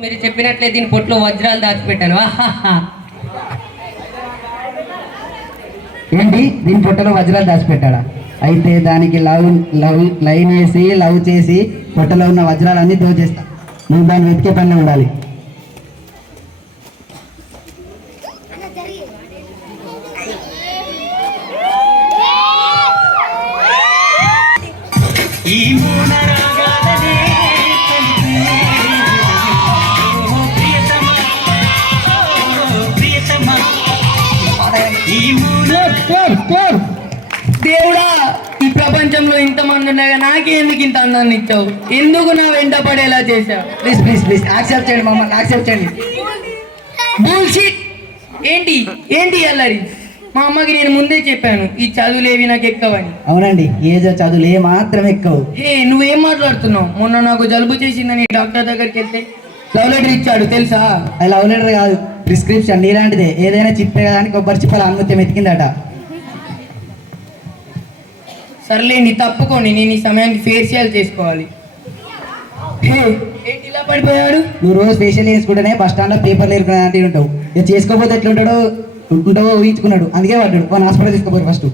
మీరు చెప్పినట్లే దీని పొట్లో వజ్రాలు దాచిపెట్టాను. ఏంటి దీని పొట్టలో వజ్రాలు దాచిపెట్టాడా? అయితే దానికి లైన్ వేసి లవ్ చేసి పొట్టలో ఉన్న వజ్రాలన్నీ దోచేస్తా. నువ్వు దాన్ని వెతికే పని ఉండాలి. దేవుడా, ఈ ప్రపంచంలో ఇంతమంది ఉండగా నాకే ఎందుకు ఇంత అందాన్ని ఇచ్చావు? ఎందుకు నా వెంట పడేలా చేశావు? ప్లీజ్ ప్లీజ్ ప్లీజ్ యాక్సెప్ట్ చేయండి మమ్మల్ని, యాక్సెప్ట్ చేయండి. బుల్షిట్. ఏంటి ఏంటి అల్లరి? మా అమ్మకి నేను ముందే చెప్పాను ఈ చదువులేవి నాకు ఎక్కవని. అవునండి, ఏదో చదువులు ఏ మాత్రం ఎక్కువ. హే, నువ్వేం మాట్లాడుతున్నావు? మొన్న నాకు జలుబు చేసిందని డాక్టర్ దగ్గరికి వెళ్తే లవ్ లెటర్ ఇచ్చాడు తెలుసా? అది లవ్ లెటర్ కాదు, ప్రిస్క్రిప్షన్ ఇలాంటిదే. ఏదైనా చిప్పే కదా అని కొబ్బరి చిప్పలు అనుమతి ఎతికిందట. సర్లేండి, తప్పుకోండి. నేను ఈ సమయానికి ఫేషియల్ చేసుకోవాలి. హే, ఏంటి ఇలా పడిపోయాడు? నువ్వు రోజు ఫేషియల్ చేసుకుంటేనే బస్ స్టాండ్లో పేపర్లు ఎరుకునే ఉంటావు. ఇక చేసుకోకపోతే ఎట్లా ఉంటాడో ఊహించుకున్నాడు, అందుకే పడ్డాడు. మన హాస్పిటల్ తీసుకోపోరు ఫస్ట్.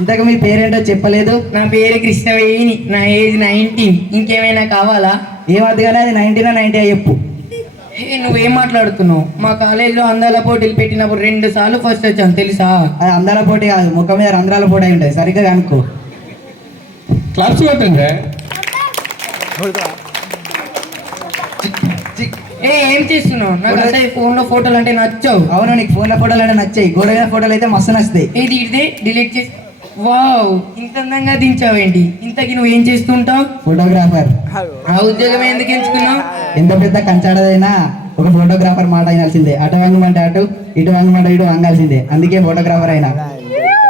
ఇంతకు మీ పేరేంటో చెప్పలేదు. నా పేరు కృష్ణవేణి, నా ఏజ్ 19. ఇంకేమైనా కావాలా? ఏమర్థగానే అది 90 90 చెప్పు. హే, నువ్వేం మాట్లాడుతున్నావు? మా కాలేజీలో అందాల పోటీలు పెట్టినప్పుడు 2 సార్లు ఫస్ట్ వచ్చాను తెలుసా? అది అందాల పోటీ కాదు, ముఖం మీద రంధ్రాల పోటీ అయి ఉంటుంది. సరిగ్గా కనుక్కో. క్లాప్స్ కొట్టండి. ఏం చేస్తున్నావు? నాకు అసలు ఫోన్లో ఫోటోలు అంటే నచ్చావు. అవును, నీకు ఫోన్లో ఫోటోలు అంటే నచ్చాయి, గోడ మీద ఫోటోలు అయితే మస్తు నచ్చుతాయి. ఏది ఇదే డిలీట్ చేసి. వావ్, ఇంత అందంగా దించావేంటి? ఇంతకి నువ్వు ఏం చేస్తుంటావు? ఫోటోగ్రాఫర్. ఆ ఉద్యోగం ఎందుకు ఎంచుకున్నావు? ఎంత పెద్ద కంచాడదైనా ఒక ఫోటోగ్రాఫర్ మాట అయినాల్సిందే. అటు వంగమంటే అటు, ఇటు వంగమంటే ఇటు వంగాల్సిందే. అందుకే ఫోటోగ్రాఫర్ అయినా.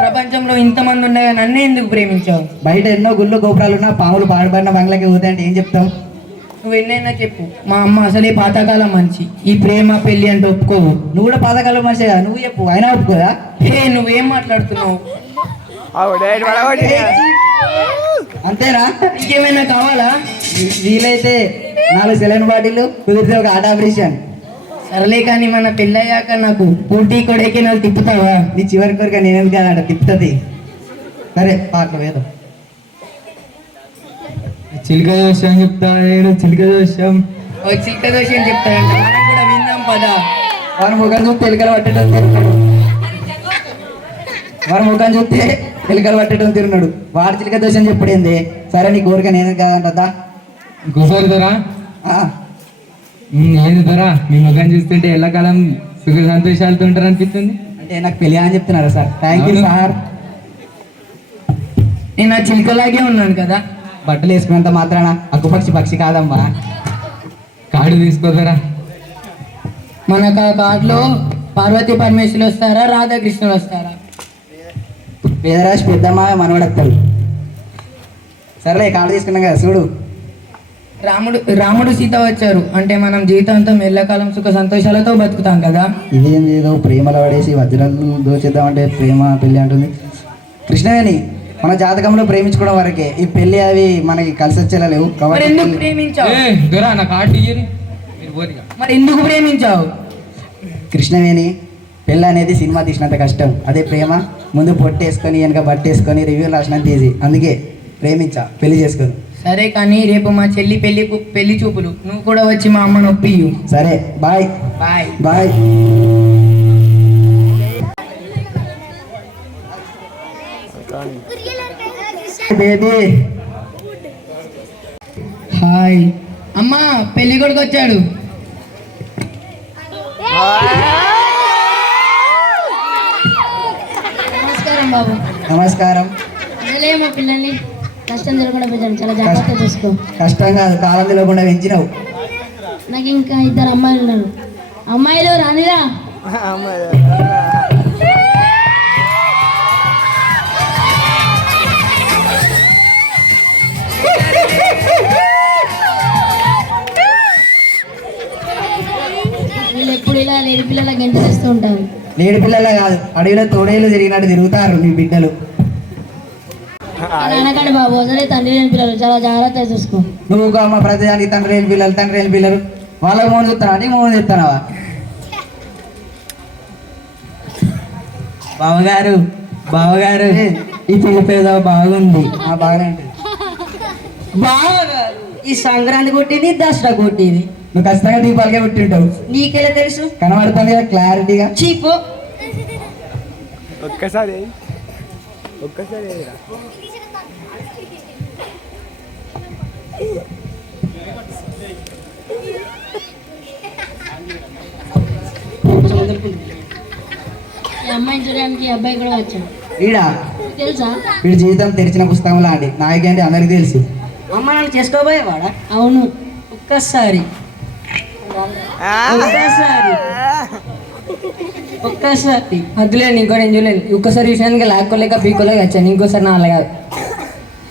ప్రపంచంలో ఇంతమంది ఉండగా నన్నే ఎందుకు ప్రేమించావు? బయట ఎన్నో గుళ్ళు గోపురాలున్నా పాములు పాడుబడిన బంగ్లాకి పోతాయంటే ఏం చెప్తాం? నువ్వు ఎన్నైనా చెప్పు, మా అమ్మ అసలే పాతకాలం మంచి. ఈ ప్రేమ పెళ్లి అంటే ఒప్పుకోవు. నువ్వు కూడా పాతకాలం మనిషిగా, నువ్వు చెప్పు, అయినా ఒప్పుకోదా? హే, నువ్వేం మాట్లాడుతున్నావు? అంతేనా? ఇంకేమైనా కావాలా? వీలైతే 4 సెలైన్ బాటిల్, కుదిరితే ఒక ఆట ఆపరేషన్. సరేలే, కానీ మన పెళ్ళయ్యాక నాకు ఊటీ కొడైకెనాల్ తిప్పుతావా? నీ చివరి కోరిక నేనేది కాదట, తిప్పుతుంది. సరే పాటలు వేదం. చిలుక దోషం చెప్తా నేను, చిలుక దోషం. ఓ చిక్క దోష అని చెప్తారంట, మనం కూడా విందాం పదా. వారి ముఖం చూస్తే ఎలుకలు పట్టడం తిరుగుతాడు. వారి ముఖం చూస్తే ఎలుకలు పట్టడం తిరుగున్నాడు. వాడు చిలుక దోషం చెప్పడేంది? సరే నీ కోరిక నేనేది కాదంటదా? ఇంకోసారి ధరా ఏది ధరా? మీ ముఖం చూస్తుంటే ఎల్లకాలం సుఖ సంతోషాలతో ఉంటారు అనిపిస్తుంది. అంటే నాకు పెళ్ళి అని చెప్తున్నారా సార్? Thank you sir. నేను ఆ చిలుకలాగే ఉన్నాను కదా. బట్టలు వేసుకున్నంత మాత్రాన అక్కుపక్షి పక్షి కాదమ్మా. కార్డు తీసుకోదరా. మనకు ఆ కార్డులో పార్వతీ పరమేశ్వరులు వస్తారా, రాధాకృష్ణులు వస్తారా? పేదరాశి పెద్దమ్మ మనవడతాడు. సరేలే, కార్డు తీసుకున్నాం కదా చూడు. రాముడు సీత వచ్చారు అంటే మనం జీవితాంతం ఎల్లకాలం సుఖ సంతోషాలతో బతుకుతాం కదా. ఇదేం ఏదో ప్రేమలో పడేసి వజ్రాలు దోచేద్దామంటే ప్రేమ పెళ్ళి అంటుంది. కృష్ణవేణి, మన జాతకంలో ప్రేమించుకోవడం వరకే, ఈ పెళ్లి అవి మనకి కలిసి వచ్చేలా లేవు. మరి ఎందుకు ప్రేమించావు? దొరా నా కార్డు ఇయ్యరు, మీరు పోరిగా. మరి ఎందుకు ప్రేమించావు? కృష్ణవేణి, పెళ్ళి అనేది సినిమా తీసినంత కష్టం. అదే ప్రేమ ముందు పొట్టేసుకొని వెనక బట్టేసుకొని రివ్యూ రాసినంత ఈజీ. అందుకే ప్రేమించా, పెళ్లి చేసుకొని. సరే, కానీ రేపు మా చెల్లి పెళ్లి చూపులు, నువ్వు కూడా వచ్చి మా అమ్మను ఒప్పియు. సరే, bye bye bye. Baby hi. అమ్మా, పెళ్లి కొడుకు వచ్చాడు. నమస్కారం బాబు. నమస్కారం. అసలే మా పిల్లల్ని కష్టం జరగకుండా పెంచాను, చాలా జాగ్రత్త చూసుకో. కష్టం కాదు, కాలం తెలియకుండా పెంచినావు. నాకు ఇంకా 2 అమ్మాయిలు ఉన్నారు. అమ్మాయిలు రానిరా. వీళ్ళు ఎప్పుడు ఇలా లేడి పిల్లల గంట చేస్తూ ఉంటారు. లేడి పిల్లలే కాదు, అడవిలో తోడేలు తిరిగినట్టు తిరుగుతారు మీ బిడ్డలు. అనకండి బాబు, వదిలే తండ్రి లేని పిల్లలు చాలా జాగ్రత్తగా చూసుకో. నువ్వు అమ్మ ప్రతిదానికి తండ్రి లేని పిల్లలు వాళ్ళకి మోహన్ చూస్తానా నీకు మోహన్ చెప్తానావా? బావగారు ఈ పిల్ల పేద బాగుంది. బాగానే ఉంటుంది. బావగారు ఈ సంక్రాంతి కొట్టింది, దసరా కొట్టింది. నువ్వు ఖచ్చితంగా దీపాలకే పుట్టింటావు. నీకెలా తెలుసు? కనబడుతుంది కదా క్లారిటీగా. చీపు ఒక్కసారి ఈ అమ్మాయిని చూడడానికి ఈ అబ్బాయి కూడా వచ్చాడు. ఈడా తెలుసా? వీడి జీవితం తెరిచిన పుస్తకం లాంటి నాయకంటే అందరికి తెలుసు. అమ్మ నన్ను చేసుకోబోయేవాడా? అవును. ఒక్కసారి వద్దులేండి, ఇంకో నేను చూడలేదు. ఒక్కసారి విషయానికి లాక్కోలేక పీకోలేక వచ్చాను. ఇంకోసారి నా అలా కాదు.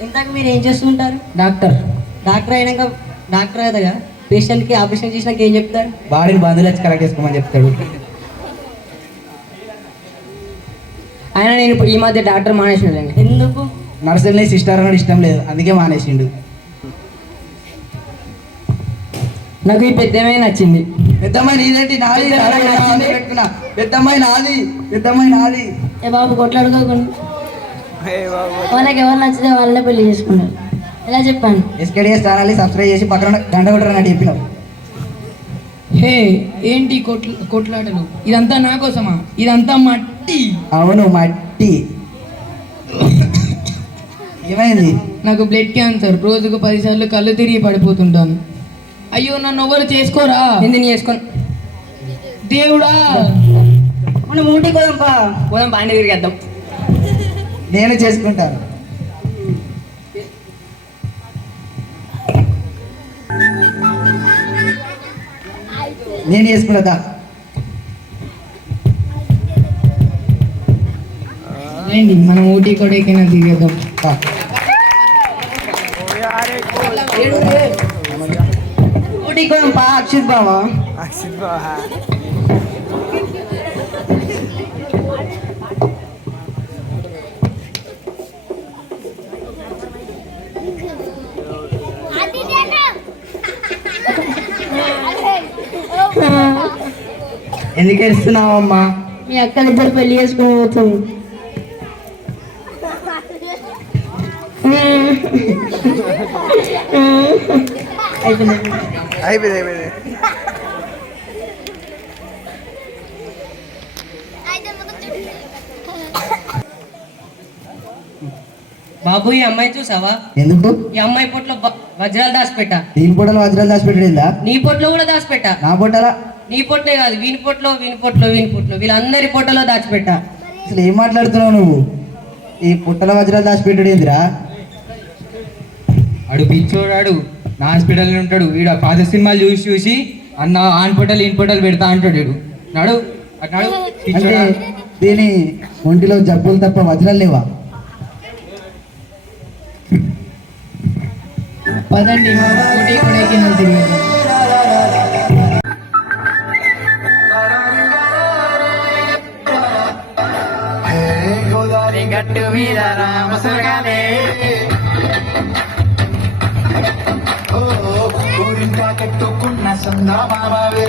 ఇంతకు మీరు ఏం చేస్తుంటారు? డాక్టర్. డాక్టర్ అయినాక డాక్టర్ అవుతాగా పేషెంట్కి ఆపరేషన్ చేసినాక ఏం చెప్తారు? బాడీని బంధువులు వచ్చి కరెక్ట్ చేసుకోమని చెప్తాడు. అయినా నేను ఇప్పుడు ఈ మధ్య డాక్టర్ మానేసినాడండి. ఎందుకు? నర్సుల్ని సిస్టర్ అని ఇష్టం లేదు, అందుకే మానేసిండు. నాకు ఈ పెద్దమే నచ్చింది. పెద్దమ్మాయి నీదేంటి? నాది. పెట్టుకున్నా. పెద్దమ్మాయి నాది. ఏ బాబు కొట్లాడుకోకుండా వాళ్ళకి ఎవరు నచ్చితే వాళ్ళనే పెళ్లి చేసుకున్నారు. ఎలా చెప్పాను? ఎస్కేడిఎస్ ఛానల్ని సబ్స్క్రైబ్ చేసి పక్కన గంట కొట్టరని చెప్పినావు. హే, ఏంటి కొట్లాటలు? ఇదంతా నా కోసమా? ఇదంతా మట్టి. అవును, మట్టి. ఏమైంది? నాకు బ్లడ్ క్యాన్సర్. రోజుకు 10 సార్లు కళ్ళు తిరిగి పడిపోతుంటాను. అయ్యో, నన్ను ఎవరు చేసుకోరా? ఎందుకు చేసుకోను? దేవుడా, మనం ఊటి పోదాం బాండి తిరిగేద్దాం. నేను చేసుకుంటాను. నేను చేసుకుంటా. రండి మనం ఊటీ కొడైకెనా తిరిగేద్దాం. ఊటి కోసం అక్షిత్ బావా. ఎందుకు ఏడుస్తున్నావమ్మా? మీ అక్కలిద్దరు పెళ్లి చేసుకుని పోతుంది. అయిపోయింది. బాబు ఈ అమ్మాయి చూసావా? ఎందుకు? ఈ అమ్మాయి పొట్లో వజ్రాలు దాచిపెట్టా. దీని పొట్టలో వజ్రాలు దాచిపెట్టడిందా? నీ పొట్లో కూడా దాచిపెట్టా. నా పొట్టలా? నీ పొట్టే కాదు, వీని పొట్లో వీళ్ళందరి పొట్టలో దాచిపెట్టా. అసలు ఏం మాట్లాడుతున్నావు నువ్వు? ఈ పుట్టల వజ్రాలు దాచిపెట్టడు ఏందిరా? అడు పిచ్చోడాడు, నా హాస్పిటల్లో ఉంటాడు. వీడు ఆ పాత సినిమాలు చూసి అన్న ఆన్ పొట్టలు ఈన్ పొట్టలు పెడతా అంటాడు. వీడు నడు అటు అంటే దీని ఒంటిలో జబ్బులు తప్ప వజ్రాలు లేవా? పదండి ఊటీ కొడైకెనా తిరిగేద్దాం. గట్టు మీద రామసురగానే కట్టుకున్న సందా మావే